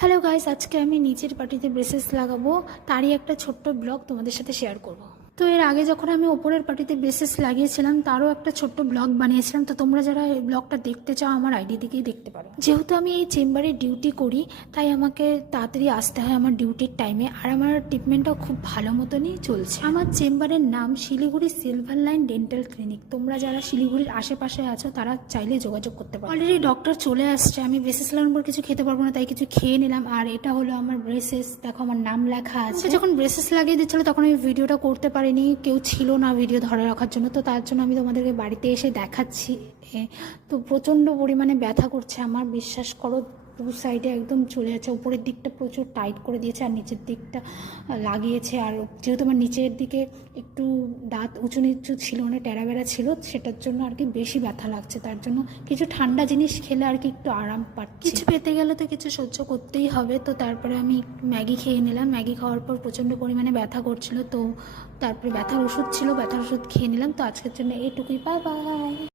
Hello guys, আজকে আমি নিচের পাটিতে ব্রেসেস লাগাবো, তারই একটা ছোট্ট ব্লগ তোমাদের সাথে শেয়ার করব। তো এর আগে যখন আমি ওপরের পাটিতে ব্রেসেস লাগিয়েছিলাম তারও একটা ছোট্ট ব্লগ বানিয়েছিলাম। তো তোমরা যারা এই ব্লগটা দেখতে চাও আমার আইডি থেকেই দেখতে পারো। যেহেতু আমি এই চেম্বারে ডিউটি করি তাই আমাকে তাড়াতাড়ি আসতে হয় আমার ডিউটির টাইমে, আর আমার ট্রিটমেন্টটাও খুব ভালো মতনই চলছে। আমার চেম্বারের নাম Siliguri silver line dental clinic. তোমরা যারা শিলিগুড়ির আশেপাশে আছো তারা চাইলে যোগাযোগ করতে পারো। অলরেডি ডক্টর চলে আসছে, আমি ব্রেসেস লাগানোর পর কিছু খেতে পারবো না তাই কিছু খেয়ে নিলাম। আর এটা হলো আমার ব্রেসেস, দেখো আমার নাম লেখা আছে। যখন ব্রেসেস লাগিয়ে দিচ্ছিল তখন আমি ভিডিওটা করতে পারিনি, কেউ ছিল না ভিডিও ধরে রাখার জন্য। তো তার জন্য আমি তোমাদেরকে বাড়িতে এসে দেখাচ্ছি। তো প্রচণ্ড পরিমাণে ব্যথা করছে আমার, বিশ্বাস করো। দু সাইডে একদম চলে যাচ্ছে, উপরের দিকটা প্রচুর টাইট করে দিয়েছে আর নিচের দিকটা লাগিয়েছে। আর যেহেতু আমার নিচের দিকে একটু দাঁত উঁচু নিচু ছিল, মানে টেরাবেড়া ছিল, সেটার জন্য আর কি বেশি ব্যথা লাগছে। তার জন্য কিছু ঠান্ডা জিনিস খেলে আর কি একটু আরাম পাচ্ছি। কিছু পেতে গেলে তো কিছু সহ্য করতেই হবে। তো তারপরে আমি ম্যাগি খেয়ে নিলাম। ম্যাগি খাওয়ার পর প্রচণ্ড পরিমাণে ব্যথা করছিল, তো তারপরে ব্যথার ওষুধ ছিল, ব্যথার ওষুধ খেয়ে নিলাম। তো আজকের জন্য এইটুকুই, বাই বাই।